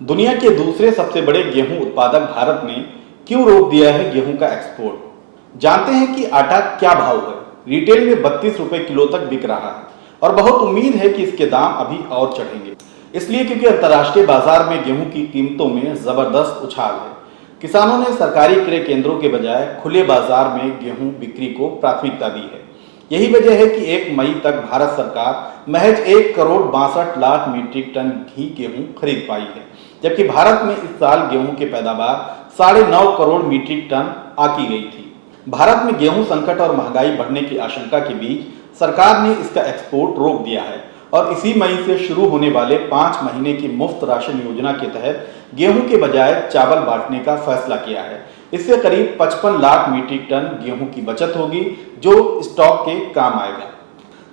दुनिया के दूसरे सबसे बड़े गेहूं उत्पादक भारत ने क्यों रोक दिया है गेहूं का एक्सपोर्ट? जानते हैं कि आटा क्या भाव है। रिटेल में 32 रुपए किलो तक बिक रहा है और बहुत उम्मीद है कि इसके दाम अभी और चढ़ेंगे। इसलिए क्योंकि अंतर्राष्ट्रीय बाजार में गेहूं की कीमतों में जबरदस्त उछाल है। किसानों ने सरकारी क्रय केंद्रों के बजाय खुले बाजार में गेहूं बिक्री को प्राथमिकता दी है। यही वजह है कि 1 मई तक भारत सरकार महज 1,62,62,00,000 मीट्रिक टन ही गेहूं खरीद पाई है, जबकि भारत में इस साल गेहूं की पैदावार 9.5 करोड़ मीट्रिक टन आकी गई थी। भारत में गेहूं संकट और महंगाई बढ़ने की आशंका के बीच सरकार ने इसका एक्सपोर्ट रोक दिया है और इसी मई से शुरू होने वाले 5 महीने की मुफ्त राशन योजना के तहत गेहूं के बजाय चावल बांटने का फैसला किया है। इससे करीब 55 लाख मीट्रिक टन गेहूं की बचत होगी, जो स्टॉक के काम आएगा।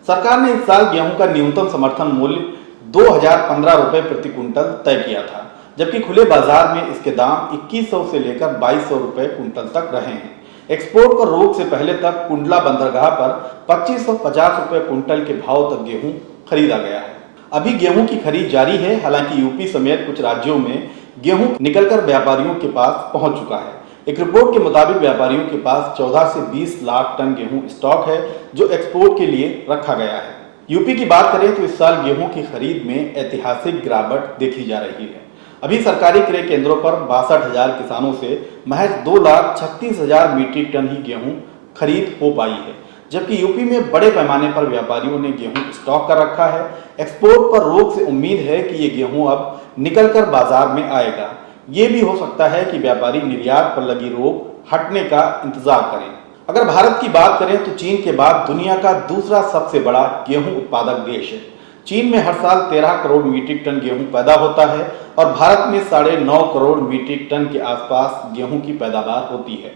सरकार ने इस साल गेहूं का न्यूनतम समर्थन मूल्य 2015 रुपए प्रति क्विंटल तय किया था, जबकि खुले बाजार में इसके दाम 2100 से लेकर 2200 रुपए क्विंटल तक रहे हैं। एक्सपोर्ट पर रोक से पहले तक कुंडला बंदरगाह पर 2550 रुपए क्विंटल के भाव तक गेहूं खरीदा गया है। अभी गेहूं की खरीद जारी है। हालांकि यूपी समेत कुछ राज्यों में गेहूं निकलकर व्यापारियों के पास पहुंच चुका है। एक रिपोर्ट के मुताबिक व्यापारियों के पास 14 से 20 लाख टन गेहूं स्टॉक है, जो एक्सपोर्ट के लिए रखा गया है। यूपी की बात करें तो इस साल गेहूं की खरीद में ऐतिहासिक गिरावट देखी जा रही है। अभी सरकारी क्रय केंद्रों पर 62,000 किसानों से महज 2,36,000 मीट्रिक टन ही गेहूं खरीद हो पाई है, जबकि यूपी में बड़े पैमाने पर व्यापारियों ने गेहूं स्टॉक कर रखा है। एक्सपोर्ट पर रोक से उम्मीद है कि ये गेहूं अब निकलकर बाजार में आएगा। ये भी हो सकता है कि व्यापारी निर्यात पर लगी रोक हटने का इंतजार करें। अगर भारत की बात करें तो चीन के बाद दुनिया का दूसरा सबसे बड़ा गेहूं उत्पादक देश है। चीन में हर साल 13 करोड़ मीट्रिक टन गेहूं पैदा होता है और भारत में 9.5 करोड़ मीट्रिक टन के आसपास गेहूं की पैदावार होती है।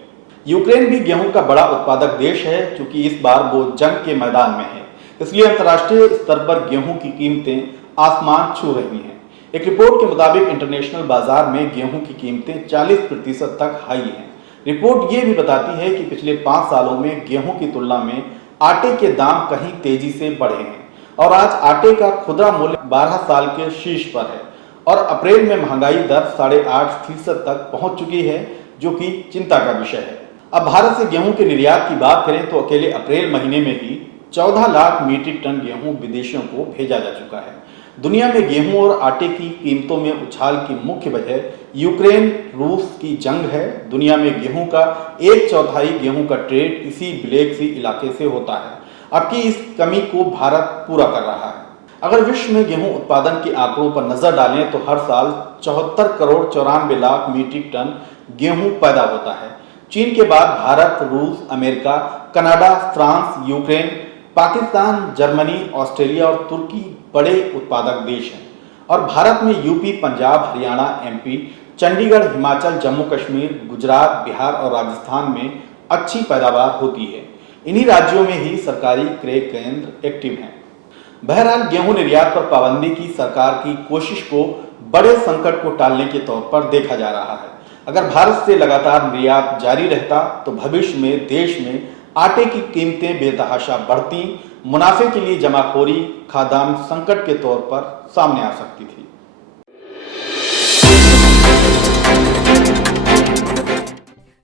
यूक्रेन भी गेहूं का बड़ा उत्पादक देश है, क्योंकि इस बार वो जंग के मैदान में है। इसलिए अंतर्राष्ट्रीय स्तर पर गेहूं की कीमतें आसमान छू रही हैं। एक रिपोर्ट के मुताबिक इंटरनेशनल बाजार में गेहूं की कीमतें 40% तक हाई हैं। रिपोर्ट ये भी बताती है कि पिछले 5 सालों में गेहूं की तुलना में आटे के दाम कहीं तेजी से बढ़े हैं और आज आटे का खुदरा मूल्य 12 साल के शीर्ष पर है और अप्रैल में महंगाई दर 8.5% तक पहुंच चुकी है, जो कि चिंता का विषय है। अब भारत से गेहूं के निर्यात की बात करें तो अकेले अप्रैल महीने में ही 14 लाख मीट्रिक टन गेहूं विदेशों को भेजा जा चुका है। दुनिया में गेहूं और आटे की कीमतों में उछाल की मुख्य वजह यूक्रेन रूस की जंग है। दुनिया में गेहूं का 1/4 गेहूं का ट्रेड इसी ब्लैक सी इलाके से होता है। अब की इस कमी को भारत पूरा कर रहा है। अगर विश्व में गेहूं उत्पादन के आंकड़ों पर नजर डालें तो हर साल 74 करोड़ 94 लाख मीट्रिक टन गेहूं पैदा होता है। चीन के बाद भारत, रूस, America, Canada, France, Ukraine, Pakistan, Germany, Australia और तुर्की बड़े उत्पादक देश हैं और भारत में यूपी, पंजाब, हरियाणा, एमपी, चंडीगढ़, हिमाचल, जम्मू कश्मीर, गुजरात, बिहार और राजस्थान में अच्छी पैदावार होती है। इन्हीं राज्यों में ही सरकारी क्रय केंद्र एक्टिव हैं। बहरहाल गेहूं निर्यात पर पाबंदी की सरकार की कोशिश को बड़े संकट को टालने के तौर पर देखा जा रहा है। अगर भारत से लगातार निर्यात जारी रहता तो भविष्य में देश में आटे की कीमतें बेतहाशा बढ़ती, मुनाफे के लिए जमाखोरी खाद्यान्न संकट के तौर पर सामने आ सकती थी।